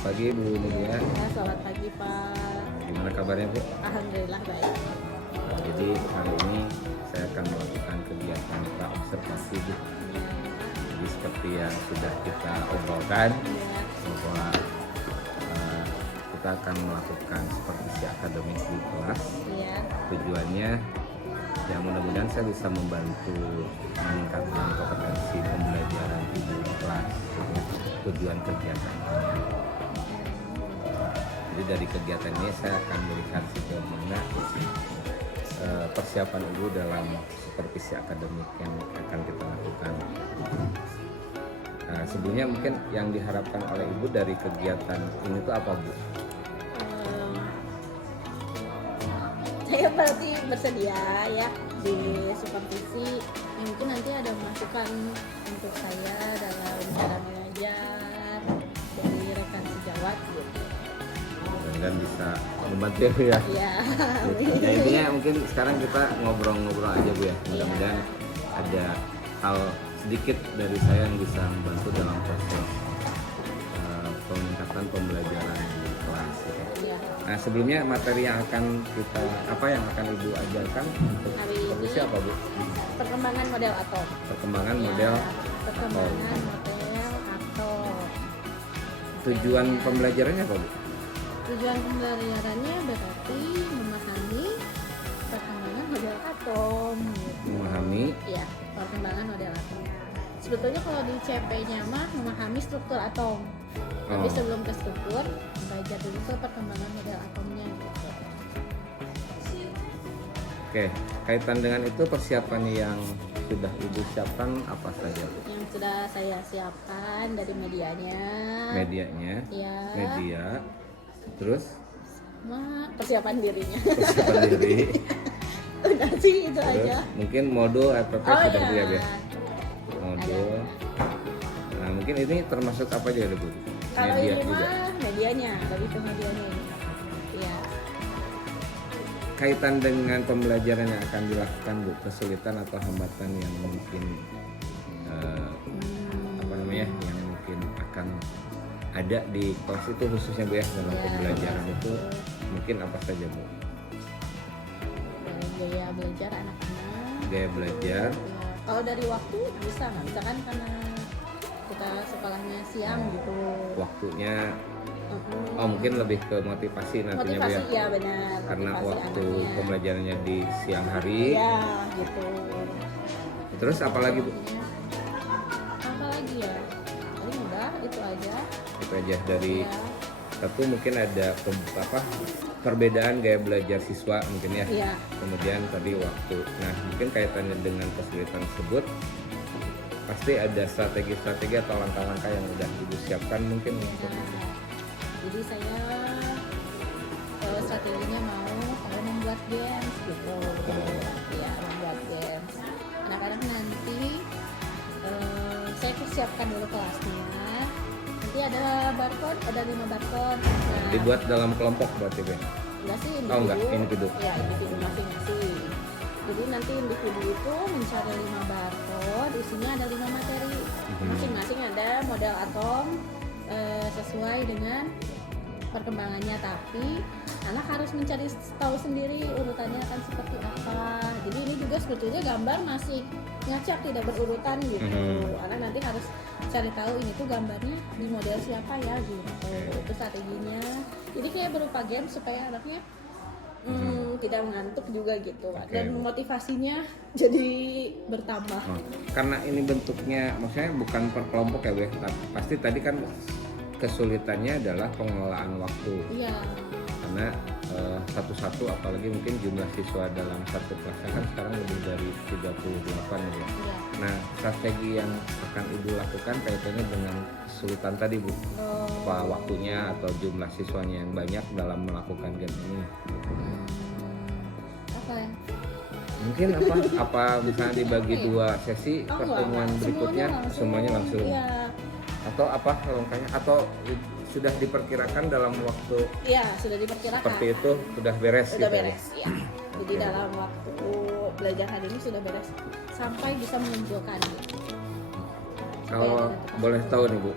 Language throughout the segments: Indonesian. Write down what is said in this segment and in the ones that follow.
pagi Bu Nidia. Ya, selamat pagi Pak. Gimana kabarnya Bu? Alhamdulillah baik. Jadi hari ini saya akan melakukan kegiatan observasi Bu. Jadi seperti yang sudah kita obrolkan Ya, bahwa kita akan melakukan supervisi akademik di kelas. ya, Tujuannya ya mudah-mudahan saya bisa membantu meningkatkan kompetensi pembelajaran di kelas. Tujuan kegiatan. Jadi dari kegiatan ini saya akan melihat sejauh mana persiapan Ibu dalam supervisi akademik yang akan kita lakukan. Nah, sebelumnya mungkin yang diharapkan oleh Ibu dari kegiatan ini tuh apa Bu? saya berarti bersedia ya di supervisi. Mungkin nanti ada masukan untuk saya dalam cara mengajar dari rekan sejawat gitu. Dan bisa membantu ya Bu ya. Ya, Ya, intinya mungkin sekarang kita ngobrol-ngobrol aja Bu ya. Mudah-mudahan ada hal sedikit dari saya yang bisa membantu dalam proses peningkatan pembelajaran di kelas. Gitu. ya. Nah sebelumnya materi yang akan kita yang akan Ibu ajarkan untuk Hari ini supervisi apa Bu? perkembangan model atom. Perkembangan Ya, model. perkembangan model atom. Tujuan pembelajarannya apa Bu? Tujuan pembelajarannya berarti memahami perkembangan model atom. Gitu. Memahami. Ya, perkembangan model atom. Sebetulnya kalau di CP-nya mah memahami struktur atom. Tapi Oh. sebelum ke struktur, belajar dulu ke perkembangan model atomnya. Gitu. Oke, kaitan dengan itu persiapan yang sudah Ibu siapkan apa saja Bu? Yang sudah saya siapkan dari medianya. Medianya, Ya. media, terus Persiapan dirinya. persiapan diri, Udah sih itu terus aja. mungkin modul APP Oh sudah ya. siap ya? Modul. Nah mungkin ini termasuk apa aja Bu? Kalau Media ini juga. mah medianya, lebih ke medianya ini. Iya. Kaitan dengan pembelajaran yang akan dilakukan Bu, kesulitan atau hambatan yang mungkin yang mungkin akan ada di kelas itu khususnya Bu ya dalam Ya, pembelajaran itu mungkin apa saja Bu? Dari gaya belajar anak-anak. Gaya belajar. Ya, kalau dari waktu bisa nggak? Misalkan karena kita sekolahnya siang gitu. Waktunya Mhm. mungkin lebih ke motivasi nantinya Bu Motivasi ya. ya benar. Karena motivasi waktu anaknya. pembelajarannya di siang hari. Iya gitu. Terus apa lagi Bu? Apa lagi ya? Paling udah itu aja. Itu aja dari Ya. satu mungkin ada perbedaan gaya belajar siswa mungkin ya. Iya. Kemudian tadi waktu. Nah mungkin kaitannya dengan kesulitan tersebut pasti ada strategi-strategi atau langkah-langkah yang udah Ibu siapkan mungkin untuk Nah, jadi saya strateginya mau saya membuat games gitu. Ya, membuat games. Anak-anak nanti saya siapkan dulu kelasnya. Nanti ada barcode, ada 5 barcode. Nah, dibuat dalam kelompok berarti Bu. enggak sih individu. Oh, enggak, individu. Ya, individu masing-masing. Jadi nanti individu itu mencari 5 barcode, isinya ada 5 materi. Masing-masing ada model atom sesuai dengan perkembangannya, tapi anak harus mencari tahu sendiri urutannya akan seperti apa. Jadi ini juga sebetulnya gambar masih ngacak tidak berurutan gitu. Anak nanti harus cari tahu ini tuh gambarnya di model siapa ya gitu. Itu strateginya. Jadi kayak berupa game supaya anaknya tidak mengantuk juga gitu. Dan motivasinya jadi bertambah. Oh, karena ini bentuknya maksudnya bukan per kelompok ya Bu ya. Pasti tadi kan kesulitannya adalah pengelolaan waktu. Iya. Karena satu-satu apalagi mungkin jumlah siswa dalam satu kelasnya kan sekarang lebih dari 38 ya. Iya. Nah strategi yang akan Ibu lakukan kaitannya dengan kesulitan tadi Bu, apa waktunya atau jumlah siswanya yang banyak dalam melakukan game ini. Apa ya? Mungkin apa misalnya dibagi dua sesi pertemuan berikutnya semuanya langsung. Iya. Atau apa langkahnya atau sudah diperkirakan dalam waktu Iya, sudah diperkirakan. seperti itu sudah beres Sudah gitu ya? beres, ya. Jadi dalam waktu belajar hari ini sudah beres sampai bisa mengumpulkan. Kalau boleh tahu nih Bu,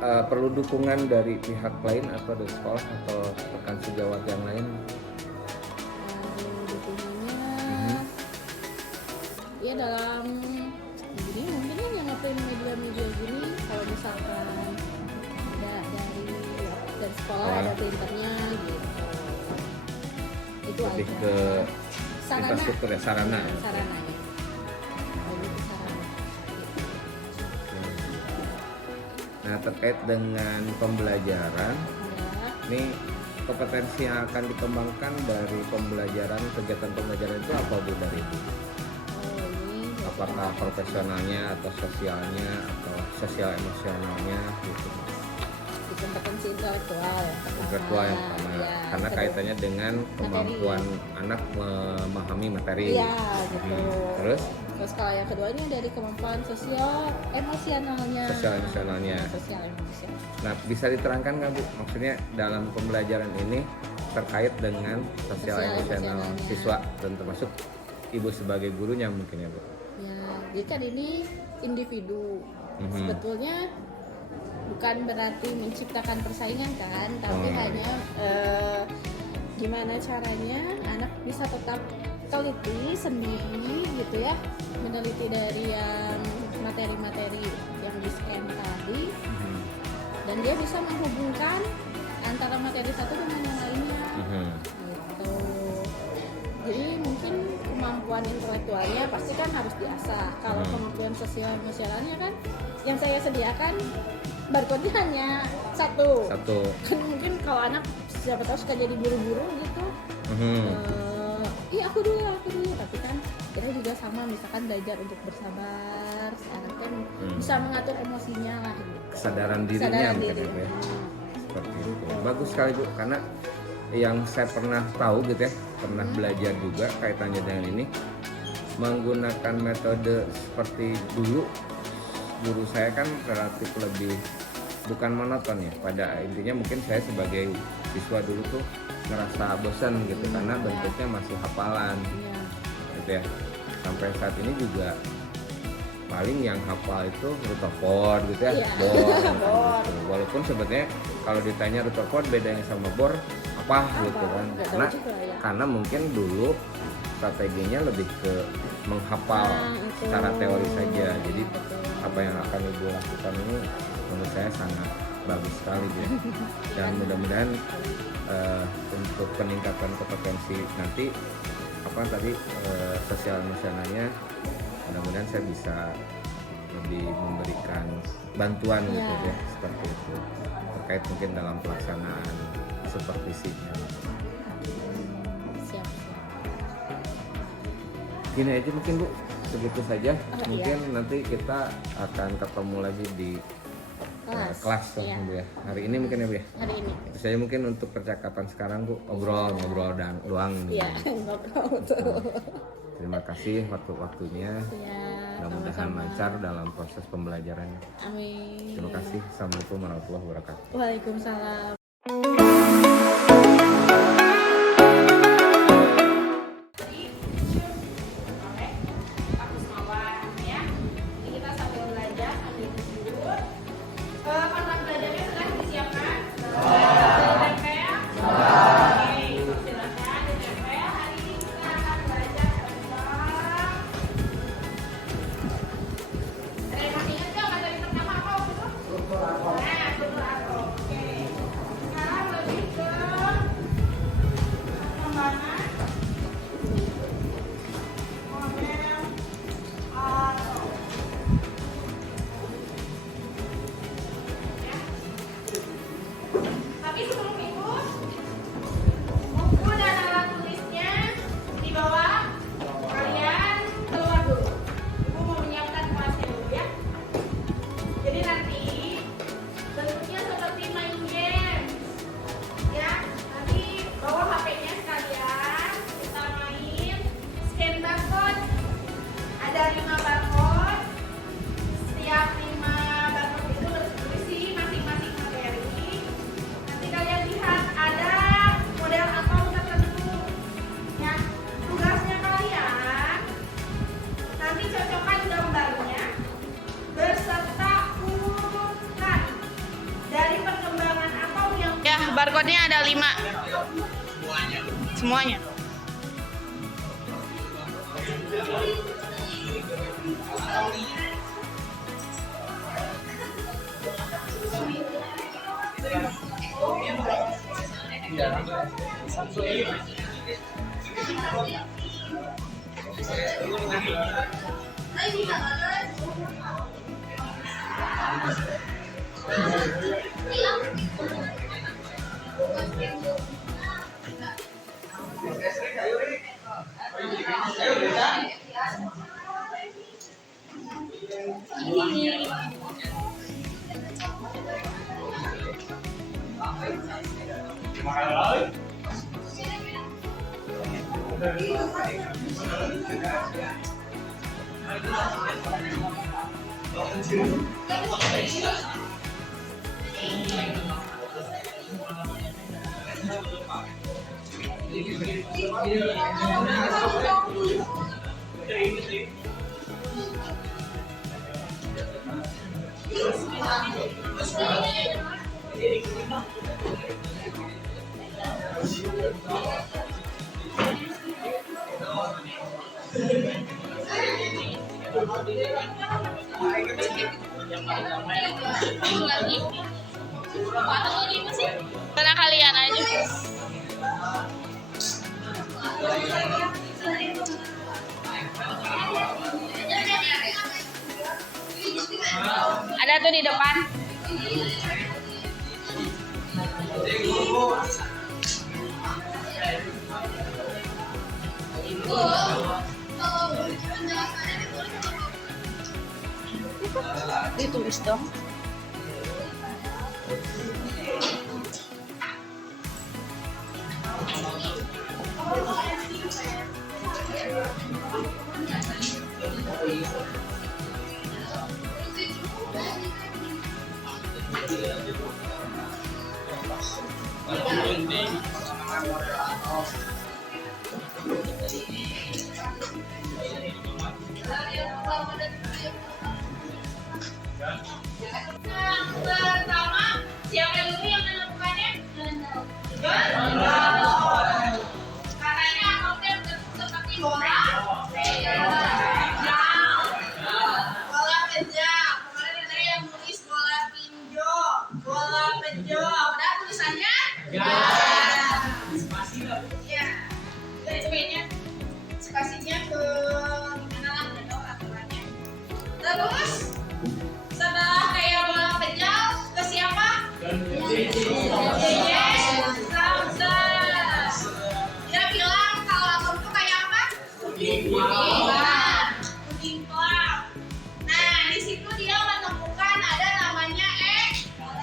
perlu dukungan dari pihak lain atau dari sekolah atau rekan sejawat yang lain? Dukungannya ya dalam gini mungkin kan yang ngapain media-media gini kalau misalkan ada dari sekolah ada printernya gitu itu Lebih aja ke sarana infrastruktur ya, sarana. sarananya lebih ke sarana gitu. Nah, terkait dengan pembelajaran, Ya, ini kompetensi yang akan dikembangkan dari pembelajaran, kegiatan pembelajaran itu apa Bu dari Ibu? ini Apakah profesionalnya atau sosialnya atau sosial emosionalnya gitu? di kompetensi intelektual yang pertama. Intelektual yang pertama, Ya, karena kedua- kaitannya dengan kemampuan anak memahami materi. Iya gitu. Terus Terus kalau yang kedua ini dari kemampuan sosial emosionalnya. sosial emosionalnya. Sosial emosional. Nah, bisa diterangkan nggak Bu? Maksudnya dalam pembelajaran ini terkait dengan sosial Sosial emosional emosionalnya. siswa dan termasuk Ibu sebagai gurunya mungkin ya Bu? Ya, jadi kan ini individu. Mhm. Sebetulnya bukan berarti menciptakan persaingan kan, tapi hanya gimana caranya anak bisa tetap teliti sendiri gitu ya, meneliti dari yang materi-materi yang di scan tadi, dan dia bisa menghubungkan antara materi satu dengan yang lainnya gitu. Jadi mungkin kemampuan intelektualnya pasti kan harus diasah. Kalau kemampuan sosial emosionalnya kan yang saya sediakan barcode-nya hanya satu. Kan mungkin kalau anak siapa tahu suka jadi buru-buru gitu. Iya aku dulu, tapi kan kita juga sama, misalkan belajar untuk bersabar, anak kan bisa mengatur emosinya lah gitu. Kesadaran dirinya Kesadaran mungkin diri. ya Bu ya? Seperti itu. Bagus sekali Bu, karena yang saya pernah tahu gitu ya, pernah belajar juga kaitannya dengan ini, menggunakan metode seperti dulu guru saya kan relatif lebih bukan monoton ya, pada intinya mungkin saya sebagai siswa dulu tuh ngerasa bosan gitu karena bentuknya masih hafalan Iya. gitu ya. Sampai saat ini juga paling yang hafal itu Rutherford gitu ya, Iya. bor gitu. Walaupun sebetulnya kalau ditanya Rutherford bedanya sama bor apa gitu kan, Nggak tahu karena juga ya. karena mungkin dulu strateginya lebih ke menghafal Nah, itu. secara teori saja. Jadi Betul. apa yang akan Ibu lakukan ini menurut saya sangat bagus sekali ya. Dan mudah-mudahan untuk peningkatan kompetensi nanti apa tadi sosial emosionalnya, mudah-mudahan saya bisa lebih memberikan bantuan gitu ya, seperti itu terkait mungkin dalam pelaksanaan supervisinya. Siap. Gini aja mungkin Bu, segitu saja. Oh, Mungkin nanti kita akan ketemu lagi di kelas Iya. Bu ya. Hari ini mungkin ya Bu ya. Hari ini. Itu saja mungkin untuk percakapan sekarang Bu, ngobrol dan luang. Iya, ngobrol tuh. Terima kasih waktu-waktunya. Iya, Mudah-mudahan sama-sama. lancar dalam proses pembelajarannya. Amin. Terima kasih. Assalamualaikum warahmatullahi wabarakatuh. Waalaikumsalam. Barcode-nya ada 5. Semuanya. Karena kalian aja. Ada tuh di depan. Ditulis dong. Pertama, siapa dulu yang menentukannya? Katanya akunnya seperti bola. Bola pejam. Kemarin ada yang nulis bola pinjo, bola pejo. Udah tulisannya? Ya. Jadi cobainnya spasinya ke gimana lah, udah tahu aturannya. Terus setelah kayak bola pejam ke siapa? Dia bilang kalau atom itu kayak apa? Puding cloud. Nah, di situ dia menemukan ada namanya elektron.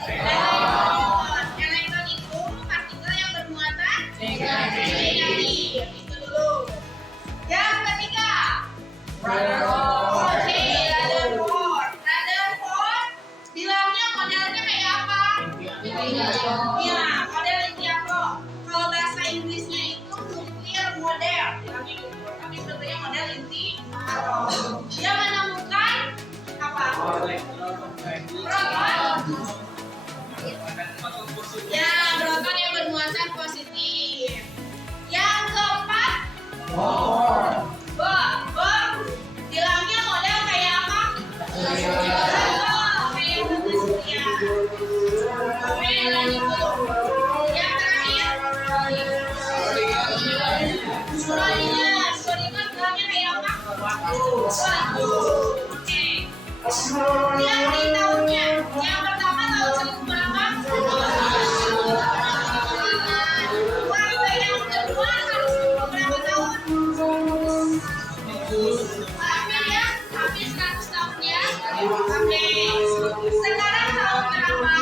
Elektron itu partikel yang bermuatan negatif. Itu dulu. Yang ketiga, Rutherford. Rutherford bilangnya modelnya kayak apa? Iya, model Indiago. Kalau bahasa Inggrisnya itu nuclear model. Bilangnya gitu. Tapi sebetulnya model inti. Dia menemukan apa? Proton. Ya, proton yang bermuatan positif. Yang keempat, Bohr. Bilangnya model kayak apa? Kayak manusia. Oke, lanjut dulu. Yang terakhir, Schrödinger. Schrödinger bilangnya kayak apa? Oke. Yang di tahunnya, yang pertama tahun 1000 berapa? Waktu yang kedua harus berapa tahun? Hampir ya, hampir 100 tahun ya. Oke. Sekarang tahun berapa?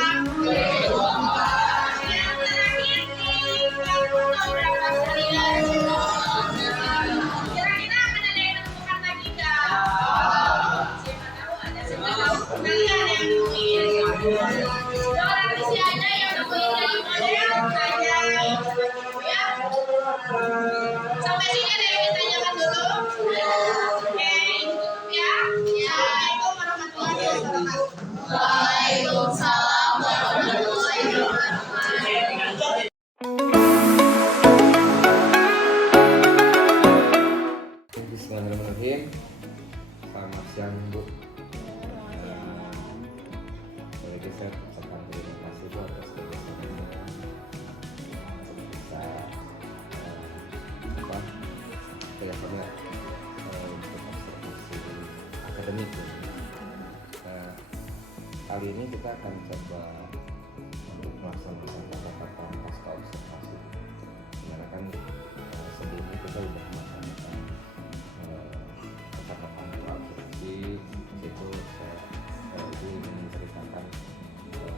Yang terakhir nih, kamu tahu berapa kalian? Kira-kira akan ada yang menemukan lagi nggak? Siapa tahu ada, siapa tahu kalian yang nemuin. Orang isi aja yang nemuin dari model aja. Ya. Sampai sini ada yang ditanyakan dulu. Oke, cukup ya. Assalamualaikum warahmatullahi wabarakatuh. Waalaikumsalam warahmatullahi wabarakatuh. saya ucapkan terima kasih Bu atas kerjasamanya untuk bisa apa kerjasama untuk observasi akademik ya. Kali ini kita akan coba untuk melaksanakan kata-kata pasca observasi. Karena kan sebelumnya kita sudah melaksanakan kata-kata observasi, itu saya ingin menceritakan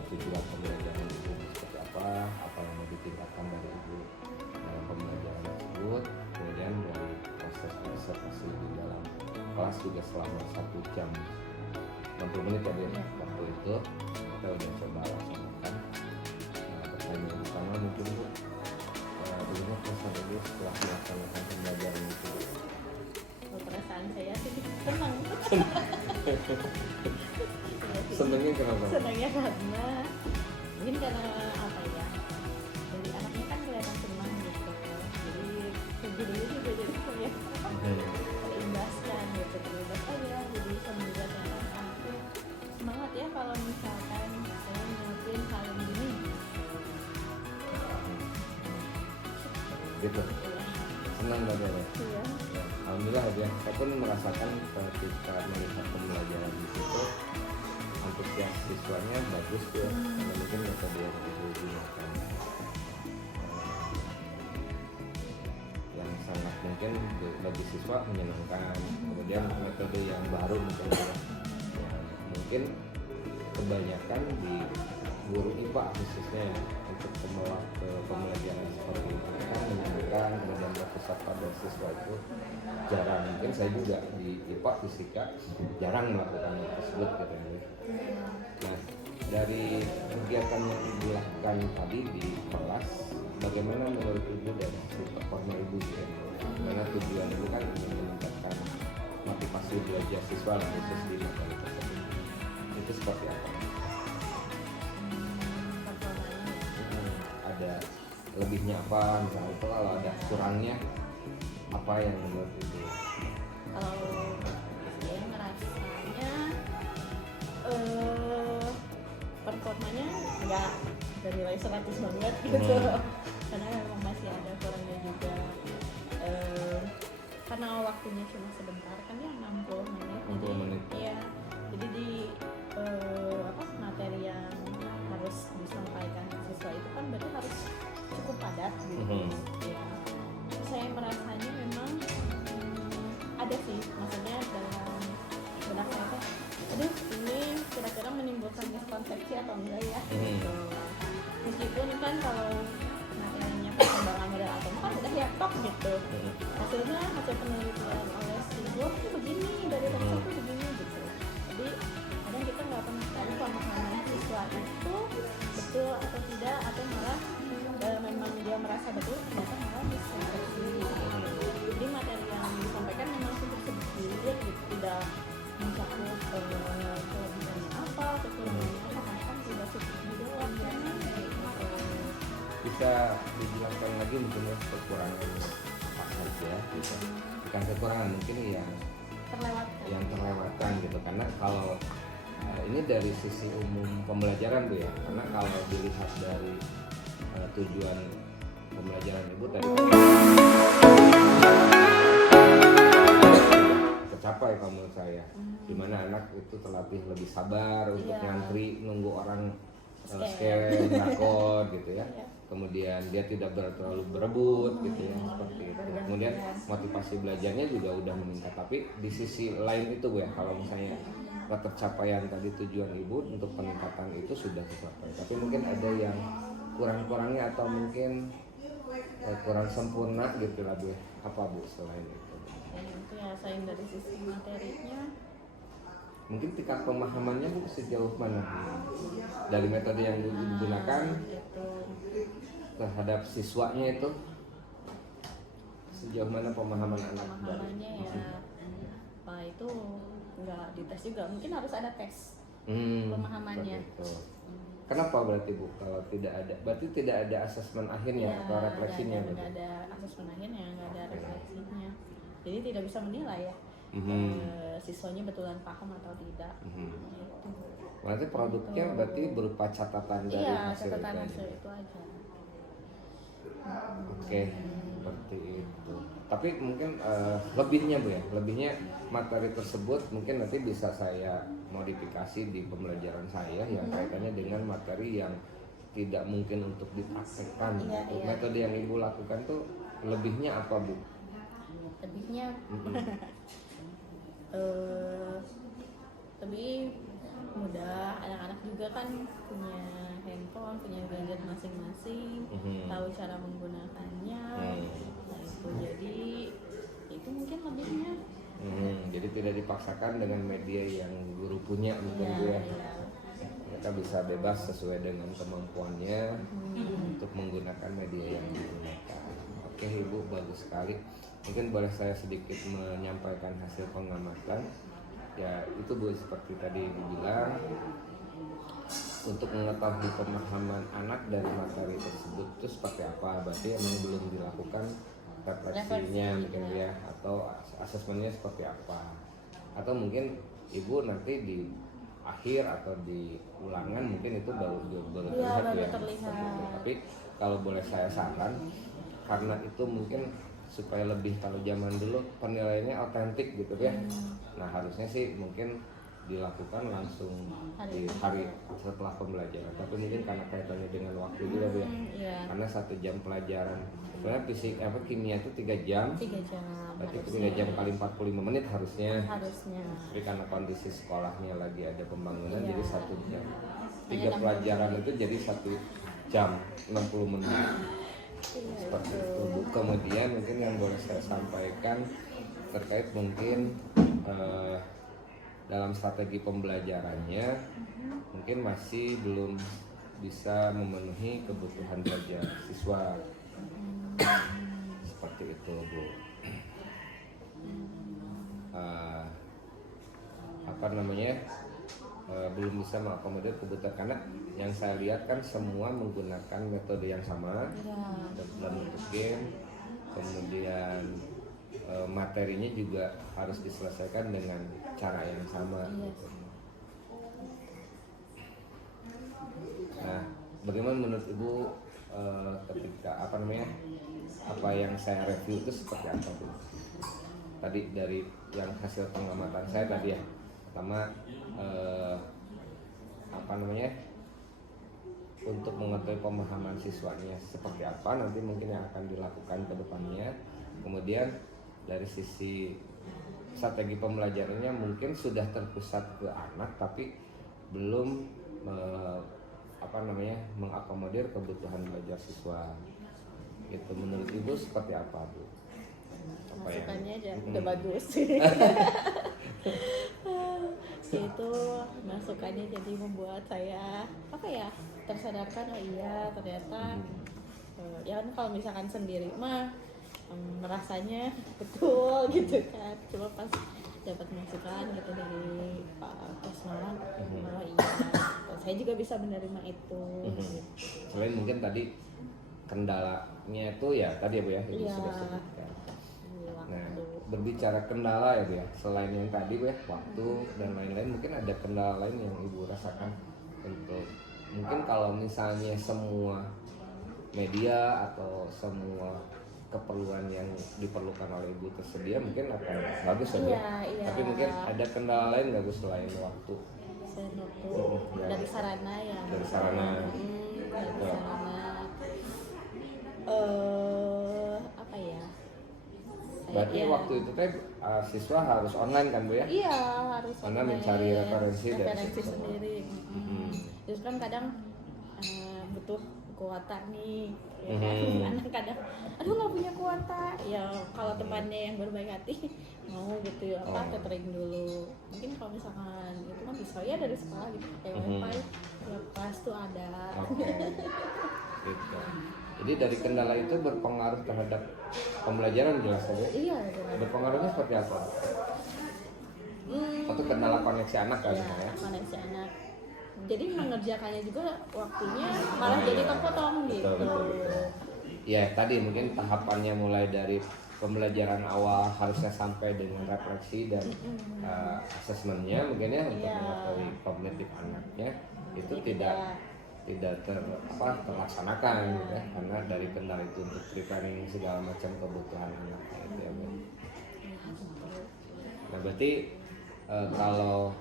tujuan pembelajaran itu seperti apa yang mau ditingkatkan dari ibu pembelajaran tersebut, kemudian dari proses observasi di dalam kelas juga selama 1 jam 60 menit tadi waktu itu kita udah coba laksanakan. Pertanyaan pertama mungkin Bu, bagaimana perasaan ibu setelah melaksanakan pembelajaran itu? Perasaan saya sih senang. Senangnya kenapa? Senangnya karena mungkin karena apa ya, dari anaknya kan kelihatan senang gitu, jadi gurunya juga jadi kayak terimbaskan gitu, terimbas aja, jadi semoga ternyata aku semangat ya kalau misalkan saya ngelakuin hal yang gini Gitu, senang banget ya? iya. Alhamdulillah ya, saya pun merasakan ketika melihat pembelajaran di situ antusias siswanya bagus ya, karena mungkin metode yang digunakan yang sangat mungkin bagi siswa menyenangkan, kemudian metode yang baru mungkin ya, yang mungkin kebanyakan di guru IPA khususnya ya, untuk pembelajaran seperti itu kan menyenangkan, kemudian berpusat pada siswa itu jarang. Mungkin saya juga di IPA fisika jarang melakukan hal tersebut gitu ya. Nah, dari kegiatan yang ibu lakukan tadi di kelas, bagaimana menurut ibu dari hasil performa ibu ya? Karena tujuan ibu kan ingin meningkatkan motivasi belajar siswa khusus di materi tersebut. Itu seperti apa? Ada lebihnya apa? Misalnya itu kalau ada kurangnya apa yang menurut ibu? Kalau saya ngerasanya performanya nggak nilai 100 banget gitu, karena memang masih ada kurangnya juga, karena waktunya cuma sebentar kan ya, 60 menit. 60 menit. Iya, jadi di materi yang harus disampaikan ke siswa itu kan berarti harus cukup padat gitu. Ya, saya merasanya memang ada sih, maksudnya dalam benak saya tuh, aduh ini kira-kira menimbulkan miskonsepsi atau enggak ya gitu. Meskipun kan kalau materinya perkembangan model atom kan udah ya top gitu, hasil penelitian oleh si Bob itu begini, dari research itu begini gitu. Jadi kadang kita nggak pernah tahu pemahaman siswa itu betul atau tidak, atau malah memang dia merasa betul ternyata malah miskonsepsi gitu. Jadi materi yang disampaikan memang sedikit gitu, tidak mencakup kelebihannya apa, kekurangannya apa, karena kan tidak seperti doang ya gitu. Bisa dijelaskan lagi mungkin ya kekurangan apa saja gitu. Bukan kekurangan, mungkin yang terlewatkan gitu, karena kalau ini dari sisi umum pembelajaran Bu ya, karena kalau dilihat dari tujuan pembelajaran ibu tadi tercapai kalau menurut saya, dimana anak itu terlatih lebih sabar untuk ngantri nunggu orang scan barcode gitu ya. Kemudian dia tidak terlalu berebut gitu ya, seperti itu. Kemudian motivasi belajarnya juga udah meningkat. Tapi di sisi lain itu Bu ya, kalau misalnya ketercapaian tadi tujuan ibu untuk peningkatan itu sudah tercapai, tapi mungkin ada yang kurang-kurangnya atau mungkin kurang sempurna gitu lah Bu. Apa Bu selain itu? Itu ya, selain dari sisi materinya, mungkin tingkat pemahamannya Bu sejauh mana dari metode yang digunakan terhadap siswanya itu, sejauh mana pemahaman anak pemahamannya ya apa itu nggak dites juga, mungkin harus ada tes pemahamannya. Kenapa berarti Bu kalau tidak ada? Berarti tidak ada asesmen akhirnya Ya, atau refleksinya? nggak ada asesmen akhirnya, nggak ada refleksinya, jadi tidak bisa menilai ya siswanya betulan paham atau tidak. Gitu. Berarti produknya berarti berupa catatan dari Iya, hasil catatan itu hasil aja. itu aja. Oke, seperti itu. Tapi mungkin lebihnya Bu ya, lebihnya materi tersebut mungkin nanti bisa saya modifikasi di pembelajaran saya yang kaitannya dengan materi yang tidak mungkin untuk dipraktekkan. Iya, iya. Metode yang Ibu lakukan tuh lebihnya apa Bu? Lebihnya Mm-mm. lebih mudah, anak-anak juga kan punya handphone, punya gadget masing-masing, Mhm. tahu cara menggunakannya. Nah itu jadi itu mungkin lebihnya. Jadi tidak dipaksakan dengan media yang guru punya mungkin Iya, Bu ya. iya. Mereka bisa bebas sesuai dengan kemampuannya untuk menggunakan media yang digunakan. Oke Ibu, bagus sekali. Mungkin boleh saya sedikit menyampaikan hasil pengamatan. Ya itu Bu, seperti tadi dibilang, untuk mengetahui pemahaman anak dari materi tersebut itu seperti apa, berarti emang belum dilakukan refleksinya mungkin ya, atau asesmennya seperti apa, atau mungkin Ibu nanti di akhir atau di ulangan mungkin itu baru Iya, terlihat baru ya. terlihat. Seperti itu. Tapi kalau boleh saya saran, karena itu mungkin supaya lebih, kalau zaman dulu penilaiannya autentik gitu ya. Nah harusnya sih mungkin dilakukan langsung di hari setelah pembelajaran. Tapi mungkin karena kaitannya dengan waktu juga Bu ya. Iya. Karena 1 jam pelajaran. Sebenarnya kimia itu 3 jam. 3 jam. Berarti harusnya. 3 jam kali 45 menit harusnya. Harusnya. Tapi karena kondisi sekolahnya lagi ada pembangunan, Iya. jadi 1 jam. 3 Hanya 60 pelajaran itu jadi 1 jam 60 menit. Iya, Seperti itu Bu. Kemudian mungkin yang boleh saya sampaikan terkait mungkin dalam strategi pembelajarannya mungkin masih belum bisa memenuhi kebutuhan belajar siswa. Seperti itu Bu. Belum bisa mengakomodir kebutuhan, karena yang saya lihat kan semua menggunakan metode yang sama Iya. dalam bentuk game, kemudian materinya juga harus diselesaikan dengan cara yang sama. Iya. Nah, bagaimana menurut Ibu ketika apa yang saya review itu seperti apa Bu? Tadi dari yang hasil pengamatan saya tadi ya, pertama untuk mengetahui pemahaman siswanya seperti apa nanti mungkin yang akan dilakukan ke depannya. Kemudian dari sisi strategi pembelajarannya mungkin sudah terpusat ke anak tapi belum mengakomodir kebutuhan belajar siswa. Itu menurut Ibu seperti apa Bu? Masukannya aja udah bagus. Itu masukannya jadi membuat saya tersadarkan, oh iya ternyata ya kan kalau misalkan sendiri mah merasanya betul gitu kan, cuma pas dapat masukan gitu dari Pak Kusmalan, oh iya saya juga bisa menerima itu. Selain mungkin tadi kendalanya itu ya tadi ya Bu ya, itu Iya. sudah sebutkan. Nah, Waktu. berbicara kendala ya Bu ya, selain yang tadi Bu ya, waktu dan lain-lain, mungkin ada kendala lain yang Ibu rasakan untuk mungkin kalau misalnya semua media atau semua keperluan yang diperlukan oleh Ibu tersedia mungkin akan bagus ya Bu ya. Iya. Tapi mungkin ada kendala lain nggak Bu selain waktu? Dari sarana ya. Dari sarana. Dari Betul. sarana. Apa ya? Berarti waktu itu teh siswa harus online kan Bu ya? Iya, harus Karena online. mencari referensi dari referensi situ. sendiri. Terus kan kadang butuh kuota nih, ya kan? Anak kadang, aduh nggak punya kuota. Ya kalau temannya yang berbaik hati mau gitu tethering dulu. Mungkin kalau misalkan itu kan bisa ya dari sekolah gitu kayak wifi, ya pas tuh ada. Oke. Gitu. Jadi dari kendala itu berpengaruh terhadap pembelajaran jelas saja. Iya, Berpengaruhnya seperti apa? Atau kendala koneksi anak kali ya? koneksi anak. Jadi mengerjakannya juga waktunya malah jadi terpotong gitu. Betul. Ya tadi mungkin tahapannya mulai dari pembelajaran awal harusnya sampai dengan refleksi dan asesmennya mungkin ya untuk Iya. mengetahui kognitif anaknya. tidak terlaksanakan gitu ya, karena dari kendala itu untuk preparing segala macam kebutuhan anaknya itu ya, Bu. Nah berarti kalau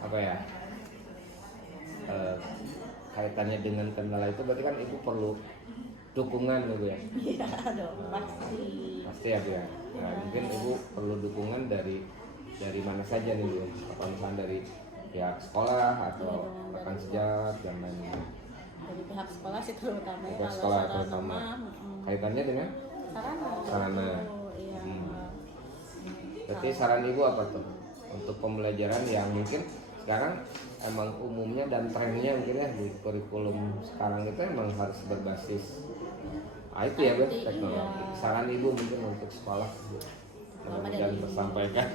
apa ya kaitannya dengan kendala itu berarti kan ibu perlu dukungan gitu ya. Iya dong, pasti Ya Bu ya. Nah, mungkin ibu perlu dukungan dari mana saja nih Bu, apa misalnya dari pihak sekolah atau rekan sejak dan lain-lain. dari pihak sekolah sih terutama ya, Pihak kalau sekolah sarana terutama. mah, Kaitannya dengan sarana. Iya. Iya. Berarti saran ibu apa tuh untuk pembelajaran yang mungkin sekarang emang umumnya dan trennya mungkin ya di kurikulum sekarang itu emang harus berbasis IT ya Bu, IT, teknologi. iya. Saran ibu mungkin untuk sekolah mudah-mudahan tersampaikan.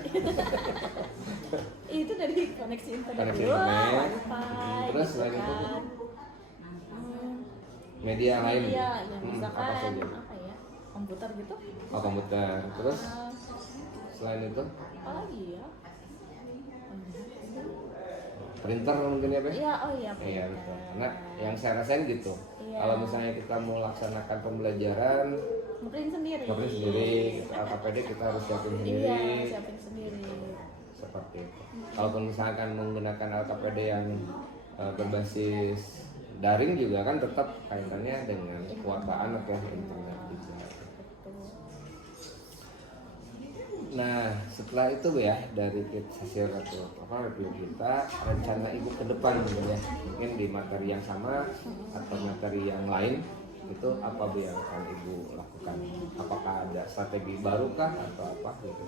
Itu dari koneksi internet Koneksi dulu, internet. wifi, Terus gitu selain itu, Bu? kan. Media lain. Iya, yang Apa misalkan saja? apa ya, komputer gitu. Oh komputer. Terus Ah, selain itu apa lagi ya? printer mungkin ya Bu? Iya, oh iya. Iya printer. betul. Karena yang saya rasain gitu. Iya. Kalau misalnya kita mau laksanakan pembelajaran, Ngeprint sendiri. ngeprint sendiri, LKPD kita harus siapin Iya, sendiri. siapin sendiri. Seperti itu. Kalaupun misalkan menggunakan LKPD yang berbasis daring juga kan tetap kaitannya dengan kuota anak ya, internet juga. Betul. Nah setelah itu Bu ya, dari hasil review kita, rencana ibu ke depan gitu ya, mungkin di materi yang sama atau materi yang lain itu apa Bu yang akan ibu lakukan? Apakah ada strategi baru kah atau apa gitu?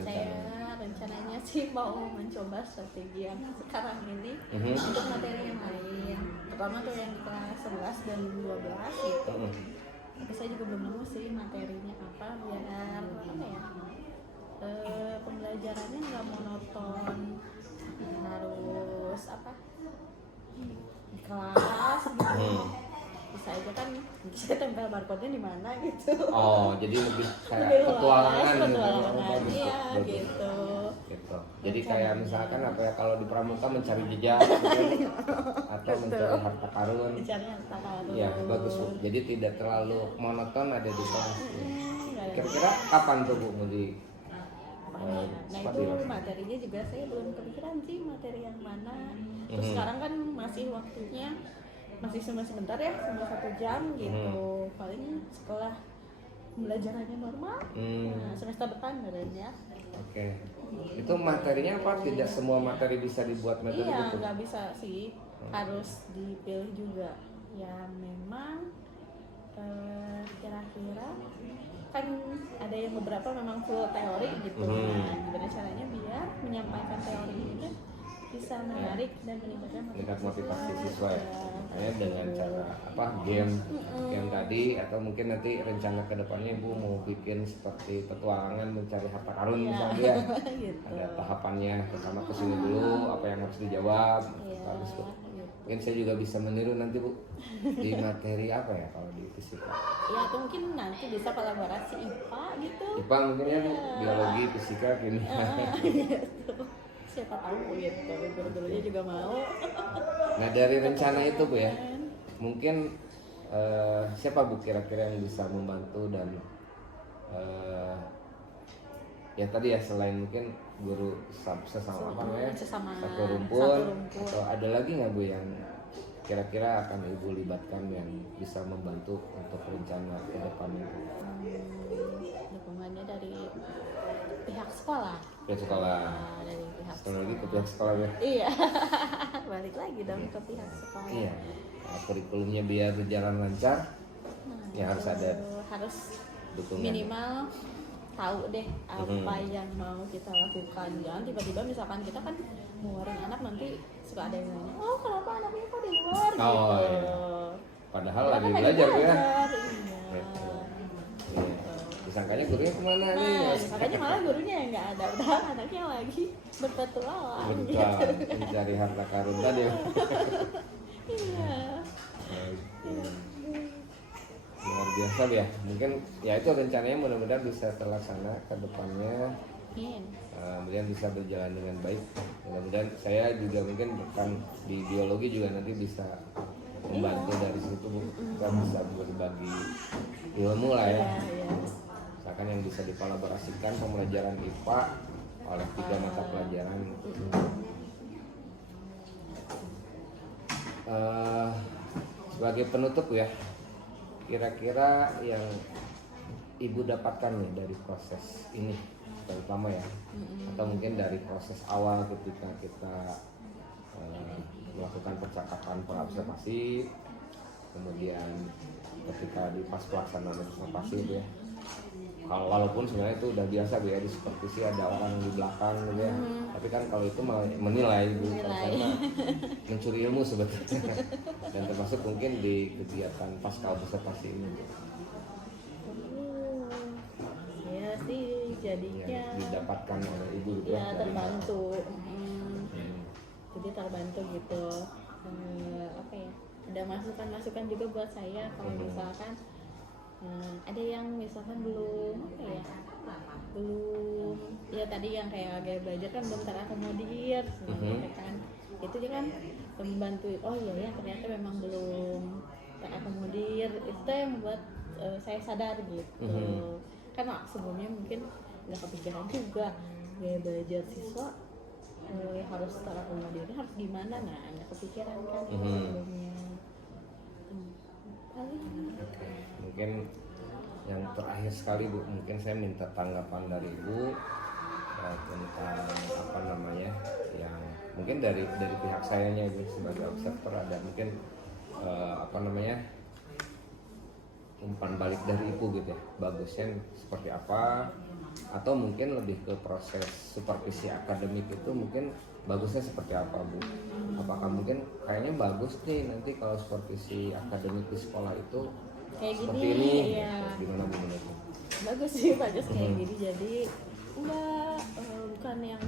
Saya rencananya sih mau mencoba strategi yang sekarang ini Mhm. untuk materi yang lain. Pertama tuh yang di kelas 11 dan 12 gitu. Mhm. Tapi saya juga belum nemu sih materinya apa biar apa ya, pembelajarannya nggak monoton, harus apa di kelas gitu. Bisa aja kan bisa tempel barcode-nya di mana gitu. Oh jadi lebih kayak Lebih luas, petualangan gitu. petualangan, Bagus, iya bagus. gitu. Gitu. Jadi kayak misalkan apa ya, kalau di pramuka mencari jejak gitu, atau mencari harta karun. Dicari harta karun. Ya bagus Bu. Jadi tidak terlalu monoton ada di kelas. Nggak ada. Kira-kira kapan tuh Bu mau di Nah seperti itu itu? materinya juga saya belum kepikiran sih materi yang mana. Terus Mhm. sekarang kan masih waktunya masih sebentar ya, cuma 1 jam gitu. Paling setelah pembelajarannya normal, nah, semester depan ya. Oke. Itu materinya apa? Tidak semua materi bisa dibuat materi Iya, gitu. nggak bisa sih, harus dipilih juga. Ya memang kira-kira kan ada yang beberapa memang full teori gitu. Nah, gimana caranya biar menyampaikan teori itu bisa menarik dan meningkatkan Tingkat motivasi siswa ya. Ya, Dengan cara apa? Game tadi atau mungkin nanti rencana kedepannya Ibu mau bikin seperti petualangan mencari harta karun Iya. misalnya ya. gitu. Ada tahapannya, pertama kesini dulu apa yang harus dijawab. Iya, Bagus Bu. gitu. Mungkin saya juga bisa meniru nanti Bu di materi apa ya kalau di fisika. Ya atau mungkin nanti bisa kolaborasi IPA gitu. IPA mungkin ya Bu, Iya. biologi, fisika, kimia. Gitu. Siapa tahu gitu, guru-gurunya juga mau. Nah dari rencana itu Bu ya, mungkin siapa Bu kira-kira yang bisa membantu dan ya tadi ya selain mungkin guru sesama apa namanya Sesama satu rumpun, satu rumpun. atau ada lagi nggak Bu yang kira-kira akan Ibu libatkan yang bisa membantu untuk rencana ke depan itu? Dukungannya dari pihak sekolah. Pihak sekolah, Nah, dari pihak sekali lagi ke pihak sekolah ya. Iya, balik lagi dong ke pihak sekolah. Iya, nah, kurikulumnya biar berjalan lancar, Nah, ya harus ada harus dukungan. minimal tahu deh apa yang mau kita lakukan. Jangan tiba-tiba misalkan kita kan ngeluarin anak nanti suka ada yang nanya, oh kenapa anaknya kok di luar Oh, gitu. iya. Padahal Kita lagi kan belajar ya. Iya. Iya. Disangkanya gurunya kemana nih? Nah, makanya malah gurunya yang nggak ada, udah anaknya lagi berpetualang. Betul, mencari harta karun tadi. Iya. Luar biasa ya. Mungkin ya itu rencananya mudah-mudahan bisa terlaksana ke depannya. Amin. Kemudian bisa berjalan dengan baik. Mudah-mudahan saya juga mungkin rekan di biologi juga nanti bisa membantu dari situ Bu. Kita bisa berbagi ilmu lah ya. Iya. Misalkan yang bisa dikolaborasikan pembelajaran IPA oleh 3 mata pelajaran. Sebagai penutup ya, kira-kira yang Ibu dapatkan nih dari proses ini terutama ya, atau mungkin dari proses awal ketika kita melakukan percakapan observasi, kemudian ketika di pas pelaksanaan observasi itu ya, kalau walaupun sebenarnya itu udah biasa Bu ya, di supervisi ada orang di belakang gitu ya, tapi kan kalau itu menilai Bu, karena mencuri ilmu sebetulnya dan termasuk mungkin di kegiatan pasca observasi ini Bu. Ya sih jadinya Yang didapatkan oleh Ibu gitu ya dari- terbantu. Jadi terbantu gitu. Apa ya? Ada masukan-masukan juga buat saya kalau misalkan ada yang misalkan belum apa ya? Belum ya tadi yang kayak gaya belajar kan belum terakomodir gitu kan. Itu juga kan membantu. Oh iya ya ternyata memang belum terakomodir. Itu yang membuat saya sadar gitu. Karena sebelumnya mungkin nggak kepikiran juga gaya belajar siswa harus terakomodir harus gimana, nah nggak kepikiran kan sebelumnya. Paling Oke, mungkin yang terakhir sekali Bu, mungkin saya minta tanggapan dari Ibu tentang apa namanya yang mungkin dari pihak sayanya Ibu sebagai observer ada mungkin apa namanya umpan balik dari Ibu gitu ya, bagusnya seperti apa, atau mungkin lebih ke proses supervisi akademik itu mungkin bagusnya seperti apa Bu? Apakah mungkin kayaknya bagus nih nanti kalau supervisi akademik di sekolah itu kayak seperti gini ini, ya gimana Bu menurutmu? bagus sih bagus kayak gini, jadi enggak bukan yang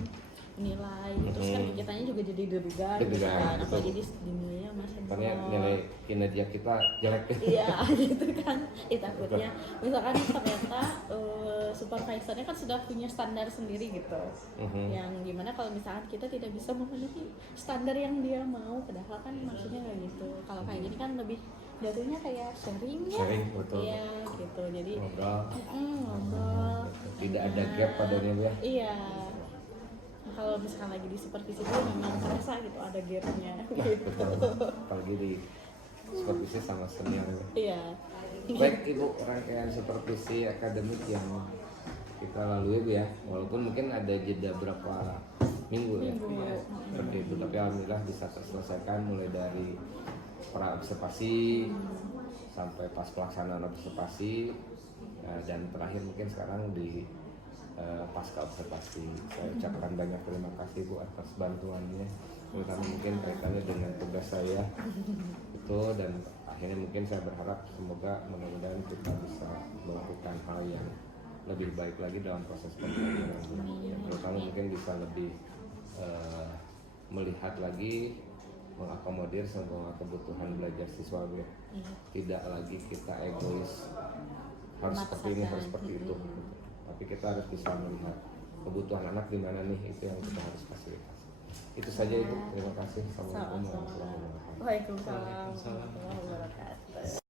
nilai terus kan kitanya juga jadi deg-degan gitu Deg-degan, kan, betul. apalagi di dinilainya masih Karena nol. nilai kinerja kita jelek. Iya gitu kan, takutnya misalkan ternyata supervisornya kan sudah punya standar sendiri gitu, yang gimana kalau misalkan kita tidak bisa memenuhi standar yang dia mau, padahal kan maksudnya nggak gitu. Kalau kayak gini kan lebih jatuhnya kayak sharing ya, Sharing, betul. iya gitu, jadi Ngobrol, ngobrol, tidak ada gap padanya Bu ya. iya. Nah, kalau misalkan lagi di supervisi itu memang terasa gitu ada gapnya Nah, gitu. betul. Apalagi di supervisi sama senior Bu. Iya. Baik Ibu, rangkaian supervisi akademik yang kita lalui Bu ya, walaupun mungkin ada jeda berapa minggu ya, seperti itu, tapi alhamdulillah bisa terselesaikan mulai dari pra observasi sampai pas pelaksanaan observasi, dan terakhir mungkin sekarang di pasca observasi. Saya ucapkan banyak terima kasih Bu atas bantuannya, terutama mungkin kaitannya dengan tugas saya itu, dan akhirnya mungkin saya berharap semoga mudah-mudahan kita bisa melakukan hal yang lebih baik lagi dalam proses pembelajaran, terutama mungkin bisa lebih melihat lagi, mengakomodir semua kebutuhan belajar siswa Bu ya. Tidak lagi kita egois harus seperti ini, harus seperti itu, tapi kita harus bisa melihat kebutuhan anak di mana nih, itu yang kita harus fasilitasi. Itu saja Ibu, terima kasih. Assalamualaikum warahmatullahi wabarakatuh. Waalaikumsalam warahmatullahi wabarakatuh.